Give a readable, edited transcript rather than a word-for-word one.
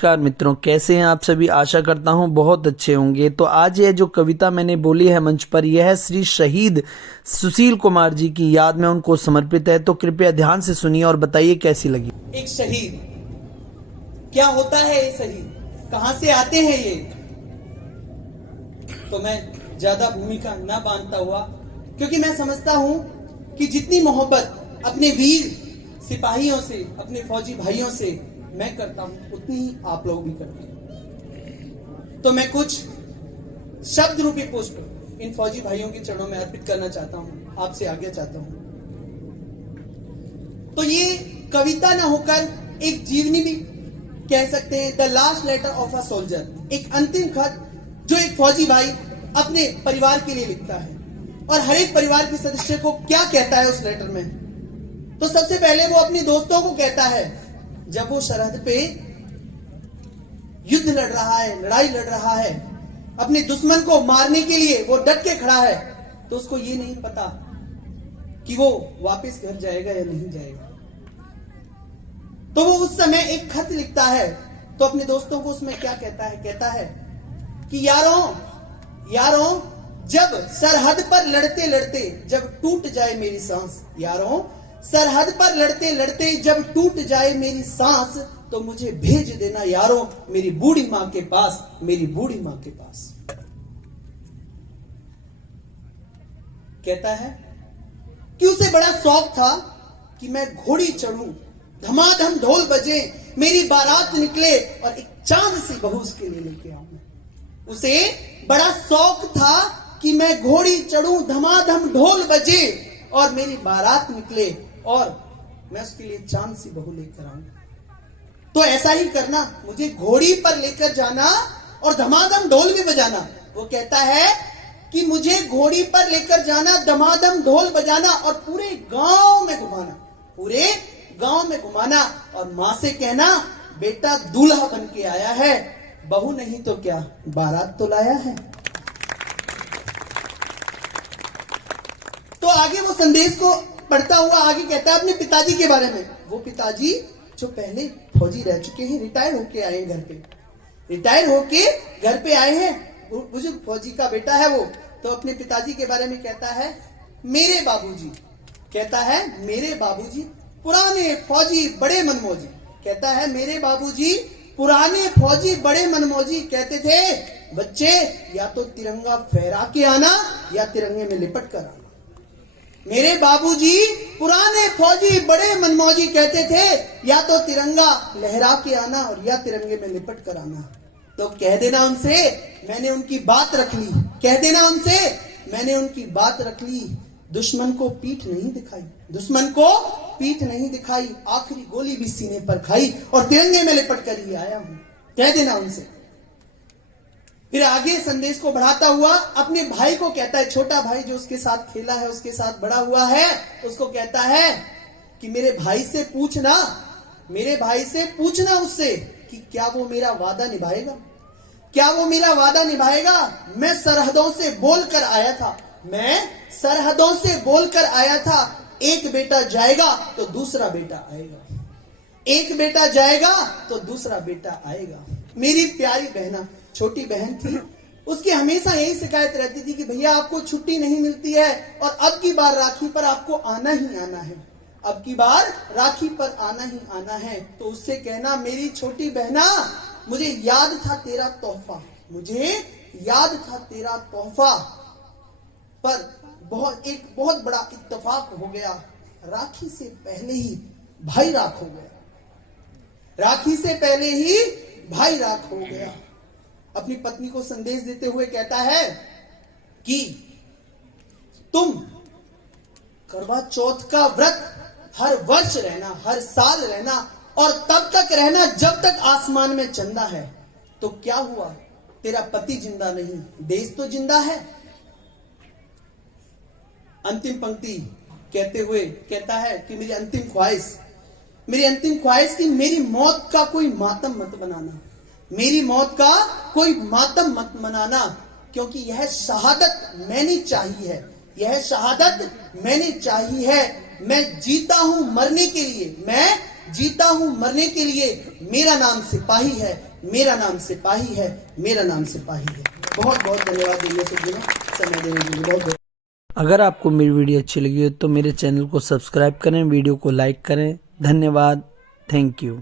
नमस्कार मित्रों, कैसे हैं आप सभी। आशा करता हूं बहुत अच्छे होंगे। तो आज ये जो कविता मैंने बोली है मंच पर, यह है श्री शहीद सुशील कुमार जी की याद में उनको समर्पित है। तो कृपया ध्यान से सुनिए और बताइए कैसी लगी। एक शहीद क्या होता है, ये शहीद कहां से आते हैं ये, तो मैं ज्यादा भूमिका ना बांधता हुआ, क्योंकि मैं समझता हूं कि जितनी मोहब्बत अपने वीर सिपाहियों से, अपने फौजी भाइयों से मैं करता हूं, उतनी ही आप लोग भी करते हैं। तो मैं कुछ शब्द रूपी पुष्प इन फौजी भाइयों के चरणों में अर्पित करना चाहता हूं, आपसे आज्ञा चाहता हूं। तो ये कविता ना होकर एक जीवनी भी कह सकते हैं, the last letter of a soldier, एक अंतिम खत जो एक फौजी भाई अपने परिवार के लिए लिखता है, और हर एक परिवार के सदस्य को क्या कहता है उस लेटर में। तो सबसे पहले वो अपने दोस्तों को कहता है, जब वो सरहद पे युद्ध लड़ रहा है, लड़ाई लड़ रहा है, अपने दुश्मन को मारने के लिए वो डट के खड़ा है, तो उसको ये नहीं पता कि वो वापस घर जाएगा या नहीं जाएगा। तो वो उस समय एक खत लिखता है, तो अपने दोस्तों को उसमें क्या कहता है, कहता है कि यारों जब सरहद पर लड़ते लड़ते जब टूट जाए मेरी सांस, यारों सरहद पर लड़ते लड़ते जब टूट जाए मेरी सांस, तो मुझे भेज देना यारों मेरी बूढ़ी मां के पास, मेरी बूढ़ी मां के पास। कहता है कि उसे बड़ा शौक था कि मैं घोड़ी चढ़ूं, धमाधम ढोल बजे, मेरी बारात निकले और एक चांद सी बहू उसके लिए लेके आऊं। उसे बड़ा शौक था कि मैं घोड़ी चढ़ूं, धमाधम ढोल बजे और मेरी बारात निकले और मैं उसके लिए चांद सी बहू लेकर आऊं। तो ऐसा ही करना, मुझे घोड़ी पर लेकर जाना और धमाधम ढोल भी बजाना। वो कहता है कि मुझे घोड़ी पर लेकर जाना, धमाधम ढोल बजाना और पूरे गांव में घुमाना, पूरे गांव में घुमाना, और मां से कहना बेटा दूल्हा बन के आया है, बहू नहीं तो क्या बारात तो लाया है। तो आगे वो संदेश को पढ़ता हुआ आगे कहता है अपने पिताजी के बारे में। वो पिताजी जो पहले फौजी रह चुके हैं, रिटायर होके आए हैं घर पे, रिटायर होके घर पे आए हैं, बुजुर्ग फौजी का बेटा है वो। तो अपने पिताजी के बारे में कहता है मेरे बाबूजी, कहता है मेरे बाबूजी पुराने फौजी बड़े मनमौजी, कहता है मेरे बाबूजी पुराने फौजी बड़े मनमौजी, कहते थे बच्चे या तो तिरंगा फहरा के आना या तिरंगे में लिपट कर आना। मेरे बाबूजी पुराने फौजी बड़े मनमौजी, कहते थे या तो तिरंगा लहरा के आना और या तिरंगे में लिपट कर आना। तो कह देना उनसे मैंने उनकी बात रख ली, कह देना उनसे मैंने उनकी बात रख ली, दुश्मन को पीठ नहीं दिखाई, दुश्मन को पीठ नहीं दिखाई, आखिरी गोली भी सीने पर खाई और तिरंगे में लिपट कर ही आया हूं, कह देना उनसे। फिर आगे संदेश को बढ़ाता हुआ अपने भाई को कहता है, छोटा भाई जो उसके साथ खेला है, उसके साथ बड़ा हुआ है, उसको कहता है कि मेरे भाई से पूछना, मेरे भाई से पूछना उससे कि क्या वो मेरा वादा निभाएगा, क्या वो मेरा वादा निभाएगा। मैं सरहदों से बोलकर आया था, मैं सरहदों से बोलकर आया था, एक बेटा जाएगा तो दूसरा बेटा आएगा, एक बेटा जाएगा तो दूसरा बेटा आएगा। मेरी प्यारी बहना, छोटी बहन थी, उसकी हमेशा यही शिकायत रहती थी कि भैया आपको छुट्टी नहीं मिलती है और अब की बार राखी पर आपको आना ही आना है, अब की बार राखी पर आना ही आना है। तो उससे कहना मेरी छोटी बहना मुझे याद था तेरा तोहफा, मुझे याद था तेरा तोहफा, पर एक बहुत बड़ा इत्तेफाक हो गया, राखी से पहले ही भाई राख हो गया, राखी से पहले ही भाई राख हो गया। अपनी पत्नी को संदेश देते हुए कहता है कि तुम करवा चौथ का व्रत हर वर्ष रहना, हर साल रहना, और तब तक रहना जब तक आसमान में चंदा है। तो क्या हुआ, तेरा पति जिंदा नहीं, देश तो जिंदा है। अंतिम पंक्ति कहते हुए कहता है कि मेरी अंतिम ख्वाहिश की मेरी मौत का कोई मातम मत बनाना, मेरी मौत का कोई मातम मत मनाना, क्योंकि यह शहादत मैंने चाहिए है, यह शहादत मैंने चाहिए है। मैं जीता हूं मरने के लिए, मैं जीता हूं मरने के लिए, मेरा नाम सिपाही है, मेरा नाम सिपाही है, मेरा नाम सिपाही है। बहुत बहुत धन्यवाद देने से जुड़ा, समय देने के लिए बहुत बहुत। अगर आपको मेरी वीडियो अच्छी लगी हो तो मेरे चैनल को सब्सक्राइब करें, वीडियो को लाइक करें। धन्यवाद। Thank you.